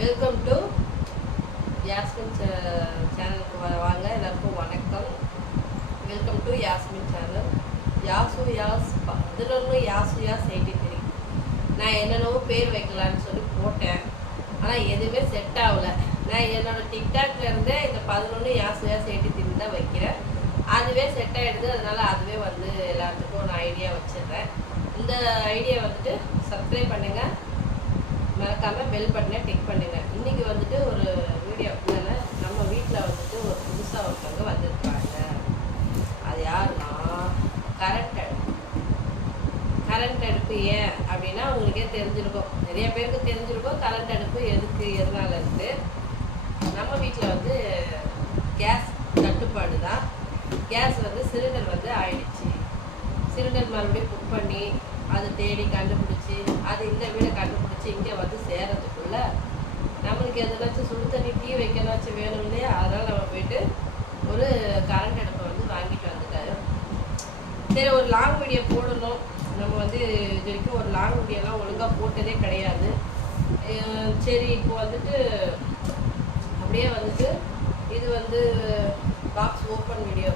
Welcome to Yasmin சேனலுக்கு வாங்க. எல்லாருக்கும் வணக்கம். Welcome to Yasmin channel. யாசு யாஸ் 83. நான் என்னென்னவோ பேர் வைக்கலான்னு சொல்லி போட்டேன், ஆனால் எதுவுமே செட் ஆகலை. நான் என்னோட டிக்டாக்ல இருந்தே இந்த 11 யாஸ் 83 தான் வைக்கிறேன். அதுவே செட் ஆகிடுது. அதனால அதுவே வந்து எல்லாத்துக்கும் நான் ஐடியா வச்சிடுறேன். இந்த ஐடியா வந்துட்டு சப்ஸ்கிரைப் பண்ணுங்கள், மறக்காமல் பெல் பட்டனை டிக் பண்ணுங்கள். இன்றைக்கி வந்துட்டு ஒரு வீடியோ என்னென்னா, நம்ம வீட்டில் வந்துட்டு ஒரு புதுசாக ஒருத்தவங்க வந்திருக்காங்க. அது யாருன்னா கரண்ட் அடுப்பு. ஏன் அப்படின்னா உங்களுக்கே தெரிஞ்சிருக்கும், நிறைய பேருக்கு தெரிஞ்சிருக்கும் கரண்ட் அடுப்பு எதனால இருக்குது. நம்ம வீட்டில் வந்து கேஸ் தட்டுப்பாடு தான். கேஸ் வந்து சிலிண்டர் வந்து ஆயிடுச்சு. சிலிண்டர் மறுபடியும் புக் பண்ணி அதை தேடி கண்டுபிடிச்சி அது இந்த வீடை கண்டுபிடிச்சி இங்கே வந்து சேரத்துக்குள்ள நம்மளுக்கு எதனாச்சும் சுடு தண்ணி டீ வைக்கனாச்சும் வேணும் இல்லையா. அதனால் நம்ம போயிட்டு ஒரு கரண்ட் அடுப்பை வந்து வாங்கிட்டு வந்துட்டாரு. சரி, ஒரு லாங் வீடியோ போடணும். நம்ம வந்து இது வரைக்கும் ஒரு லாங் வீடியோலாம் ஒழுங்காக போட்டதே கிடையாது. சரி, இப்போ வந்துட்டு அப்படியே வந்துட்டு இது வந்து பாக்ஸ் ஓப்பன் வீடியோ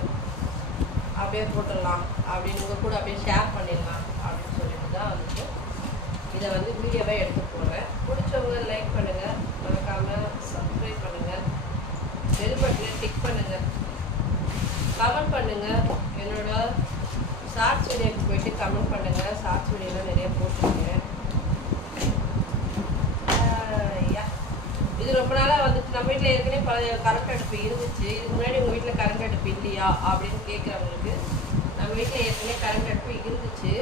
அப்படியே போட்டுடலாம் அப்படின்னு உங்கள் கூட அப்படியே ஷேர் பண்ணிடலாம் அப்படின்னு சொல்லிட்டு தான் வந்துட்டு இதை வந்து வீடியோவை எடுத்து போடுறேன். பிடிச்சவங்க லைக் பண்ணுங்கள், மறக்காமல் சப்ஸ்கிரைப் பண்ணுங்கள், பெல் பட்டனை டிக் பண்ணுங்கள், கமெண்ட் பண்ணுங்கள். என்னோட ஷார்ட்ஸ் வீடியோக்கு போயிட்டு கமெண்ட் பண்ணுங்கள். ஷார்ட்ஸ் வீடியோலாம் நிறைய போட்டிருக்கேன். இது ரொம்ப நாளாக வந்துட்டு நம்ம வீட்டில் ஏற்கனவே பழைய கரண்ட் அடுப்பு இருந்துச்சு. இதுக்கு முன்னாடி உங்கள் வீட்டில் கரண்ட் அடுப்பு இல்லையா அப்படின்னு கேட்குறவங்களுக்கு, நம்ம வீட்டில் ஏற்கனவே கரண்ட் அடுப்பு இருந்துச்சு.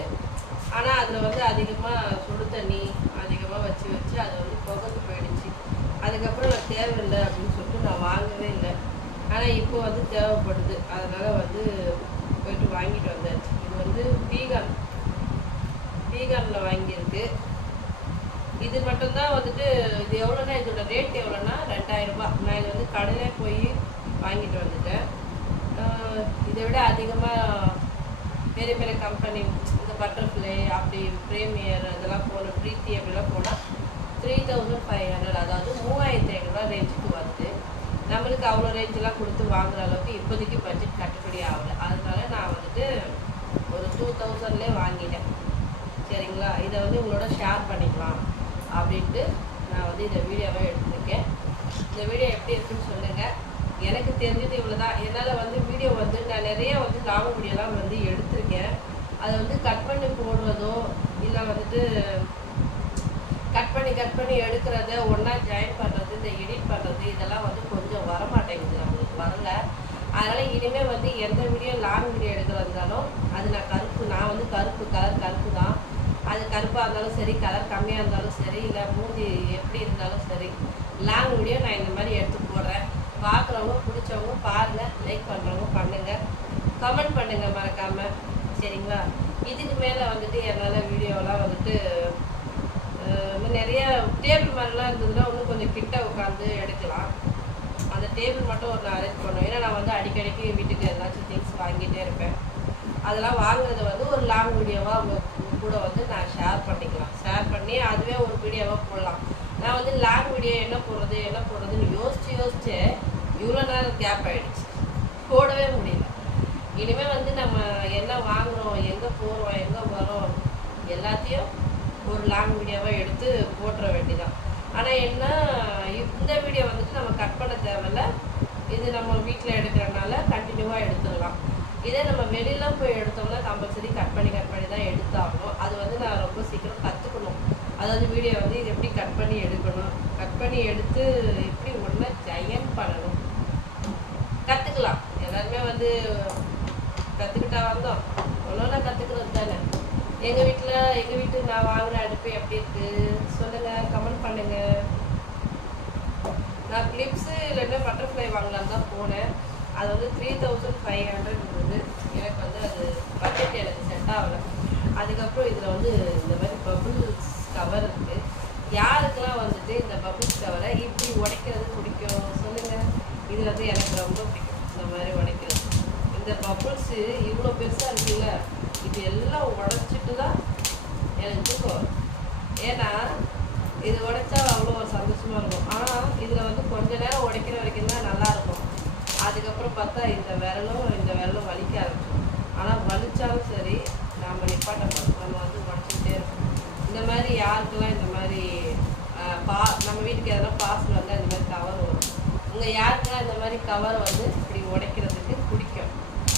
ஆனால் அதில் வந்து அதிகமாக சுடு தண்ணி அதிகமாக வச்சு அது வந்து புகந்து போயிடுச்சு. அதுக்கப்புறம் நான் தேவையில்லை அப்படின்னு சொல்லிட்டு நான் வாங்கவே இல்லை. ஆனால் இப்போ வந்து தேவைப்படுது, அதனால் வந்து போயிட்டு வாங்கிட்டு வந்தாச்சு. இது வந்து பீகானில் வாங்கியிருக்கு. இது மட்டும்தான் வந்துட்டு இது எவ்வளோன்னா, இதோட ரேட் எவ்வளோன்னா 2000 ரூபாய். நான் இது வந்து கடையில் போய் வாங்கிட்டு வந்துட்டேன். இதை விட அதிகமாக பெரிய பெரிய கம்பெனி இந்த பட்டர்ஃப்ளை அப்படி ப்ரீமியர் இதெல்லாம் போன ப்ரீத்தி அப்படிலாம் போனால் 3500, அதாவது 3500 ரேஞ்சுக்கு வருது. நம்மளுக்கு அவ்வளோ ரேஞ்செலாம் கொடுத்து வாங்குற அளவுக்கு இப்போதைக்கு பட்ஜெட் கட்டுப்படி ஆகலை. அதனால நான் வந்துட்டு ஒரு 2000லே வாங்கிட்டேன். சரிங்களா, இதை வந்து உங்களோட ஷேர் பண்ணிக்கலாம் அப்படின்ட்டு நான் வந்து இந்த வீடியோவை எடுத்திருக்கேன். இந்த வீடியோ எப்படி இருக்குன்னு சொல்லுங்கள். எனக்கு தெரிஞ்சது இவ்வளோ தான். என்னால் வந்து வீடியோ வந்து நான் நிறைய வந்து லாங் வீடியோலாம் வந்து எடுத்திருக்கேன். அதை வந்து கட் பண்ணி போடுறதோ இல்லை வந்துட்டு கட் பண்ணி எடுக்கிறத ஒன்றா ஜாயின் பண்ணுறது, இந்த எடிட் பண்ணுறது இதெல்லாம் வந்து கொஞ்சம் வரமாட்டேங்குது, நம்மளுக்கு வரல. அதனால் இனிமேல் வந்து எந்த வீடியோ லாங் வீடியோ எடுக்கிறதாலும் அது நான் வந்து கருப்பு தான். அது கருப்பாக இருந்தாலும் சரி, கலர் கம்மியாக இருந்தாலும் சரி, இல்லை மூஞ்சி எப்படி இருந்தாலும் சரி, லாங் வீடியோ நான் இந்த மாதிரி எடுத்து போடுறேன். பார்க்குறவங்க பிடிச்சவங்க பாருங்கள், லைக் பண்ணுறவங்க பண்ணுங்கள், கமெண்ட் பண்ணுங்கள் மறக்காமல். சரிங்களா, இதுக்கு மேலே வந்துட்டு என்னால் வீடியோலாம் வந்துட்டு இன்னும் நிறைய டேபிள் மாதிரிலாம் இருந்ததுன்னா இன்னும் கொஞ்சம் கிட்ட உட்காந்து எடுக்கலாம். அந்த டேபிள் மட்டும் ஒரு நான் அரேஞ்ச் பண்ணுவேன். ஏன்னா நான் வந்து அடிக்கடிக்கு வீட்டுக்கு ஏதாச்சும் திங்ஸ் வாங்கிட்டே இருப்பேன். அதெல்லாம் வாங்குறது வந்து ஒரு லாங் வீடியோவாக அவங்க கூட வந்து நான் ஷேர் பண்ணி அதுவே ஒரு வீடியோவாக போடலாம். நான் வந்து லாங் வீடியோ என்ன போடுறதுன்னு யோசிச்சு இவ்வளோ நேரம் கேப் ஆகிடுச்சு, போடவே முடியல. இனிமேல் வந்து நம்ம என்ன வாங்குகிறோம், எங்கே போகிறோம், எங்கே வரோம் எல்லாத்தையும் ஒரு லாங் வீடியோவாக எடுத்து போட்டுற வேண்டியதான். ஆனால் என்ன, இந்த வீடியோ வந்துட்டு நம்ம கட் பண்ண தேவையில்ல. இது நம்ம வீட்டில் எடுக்கிறனால கண்டினியூவாக எடுத்துடலாம். இதே நம்ம வெளியில் போய் எடுத்தோம்னா கம்பல்சரி கட் பண்ணி தான் எடுத்தாகணும். அது வந்து நான் ரொம்ப சீக்கிரம் கற்றுக்கணும். அதாவது வீடியோ வந்து இது எப்படி கட் பண்ணி எடுக்கணும், கட் பண்ணி எடுத்து எப்படி ஒன்றா ஜெயன் பண்ணணும் கற்றுக்கலாம். எல்லாருமே வந்து கற்றுக்கிட்டா வந்தோம், ஒன்றா கற்றுக்கிறது தானே. எங்கள் வீட்டுக்கு நான் வாங்கின அடுப்பு எப்படி இருக்குது சொல்லுங்கள், கமெண்ட் பண்ணுங்கள். நான் கிளிப்ஸு இல்லைன்னா பட்டர்ஃப்ளை வாங்கலான்னு தான் போனேன். அது வந்து 3500 இருந்தது. எனக்கு வந்து அது பட்ஜெட் எனக்கு செட் ஆகலை. அதுக்கப்புறம் இதில் வந்து இந்த மாதிரி பபுள்ஸ் கவர் இருக்குது. யாருக்கெல்லாம் வந்துட்டு இந்த பபுள்ஸ் கவரை இப்படி உடைக்கிறது பிடிக்கும் சொல்லுங்கள். இது வந்து எனக்கு ரொம்ப பிடிக்கும், இந்த மாதிரி உடைக்கிறது. இந்த பபுள்ஸு இவ்வளோ பெருசாக இருக்குல்ல, இது எல்லாம் உடைச்சிட்டு தான் எனக்கு தூக்கம் வரும். ஏன்னா இது உடைச்சா அவ்வளோ ஒரு சந்தோஷமாக இருக்கும். கொஞ்ச நேரம் உடைக்கிற வரைக்கும் தான் நல்லாயிருக்கும். அதுக்கப்புறம் பார்த்தா இந்த விரலும் வலிக்க ஆரம்பிச்சிடும். ஆனால் வலிச்சாலும் சரி நாம் நிப்பாட்ட மாட்டோம், நம்ம வந்து உடச்சிக்கிட்டே இருக்கோம். இந்த மாதிரி யாருக்கெல்லாம் இந்த மாதிரி நம்ம வீட்டுக்கு எதனா பார்சல் வந்தால் இந்த மாதிரி கவர் வரும், உங்கள் யாருக்கெல்லாம் இந்த மாதிரி கவர் வந்து இப்படி உடைக்கிறதுக்கு பிடிக்கும்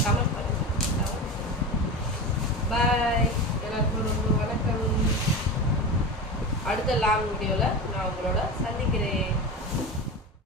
கமெண்ட் பண்ணுங்கள். பாய், எல்லாருக்கும் ரொம்ப வணக்கம். அடுத்த லாங் வீடியோவில் நான் உங்களோட சந்திக்கிறேன்.